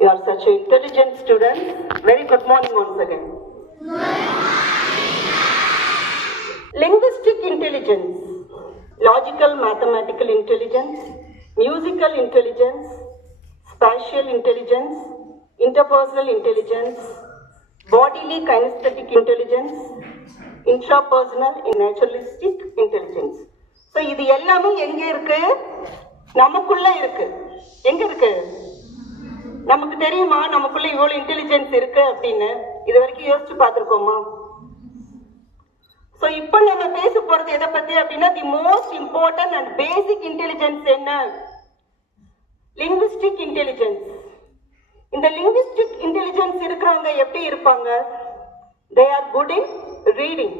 You are such an intelligent student. Very good morning once again. Linguistic intelligence, logical mathematical intelligence, musical intelligence, spatial intelligence, interpersonal intelligence, bodily kinesthetic intelligence, intrapersonal and naturalistic intelligence. So இது எல்லாமே எங்க இருக்கு? நமக்குள்ள இருக்கு. எங்க இருக்கு? நமக்கு தெரியுமா நமக்குள்ள இவ்வளவு இன்டெலிஜென்ஸ் இருக்கு அப்படின்னு? இது வரைக்கும் யோசிச்சு பார்த்திருக்கோமா? சோ இப்போ நம்ம பேச போறது எதை பத்தி அப்படின்னா the most important and basic intelligence என்ன? Linguistic intelligence. இந்த லிங்குவிஸ்டிக் இன்டெலிஜென்ஸ் இருக்கிறவங்க எப்படி இருப்பாங்க? They are good in reading,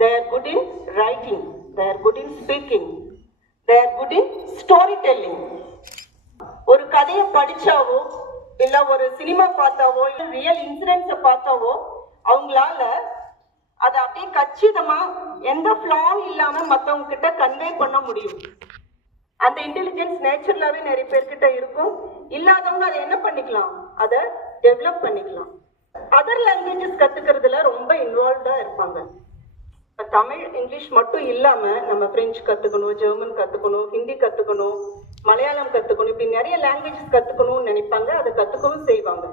they are good in writing, they are good in speaking, they are good in storytelling. ஒரு கதையை படிச்சாவோ இல்ல ஒரு சினிமா பார்த்தாவோ இல்ல ரியல் இன்சிடென்ட்ஸை பார்த்தாவோ அவங்களால அதை அப்படியே கச்சிதமா எந்த ஃப்ளாவும் இல்லாம மத்தவங்க கிட்ட கன்வே பண்ண முடியும். அந்த இன்டெலிஜென்ஸ் நேச்சுரலாவே நிறைய பேர்கிட்ட இருக்கும். இல்லாதவங்க அதை என்ன பண்ணிக்கலாம்? அதை டெவலப் பண்ணிக்கலாம். அதர் லாங்குவேஜஸ் கத்துக்கிறதுல ரொம்ப இன்வால்வ்டா இருப்பாங்க. தமிழ் இங்கிலீஷ் மட்டும் இல்லாம நம்ம பிரெஞ்சு கத்துக்கணும், ஜெர்மன் கத்துக்கணும், ஹிந்தி கத்துக்கணும், மலையாளம் கத்துக்கணும், இப்படி நிறைய லாங்குவேஜஸ் கத்துக்கணும்னு நினைப்பாங்க. அதை கத்துக்கவும் செய்வாங்க.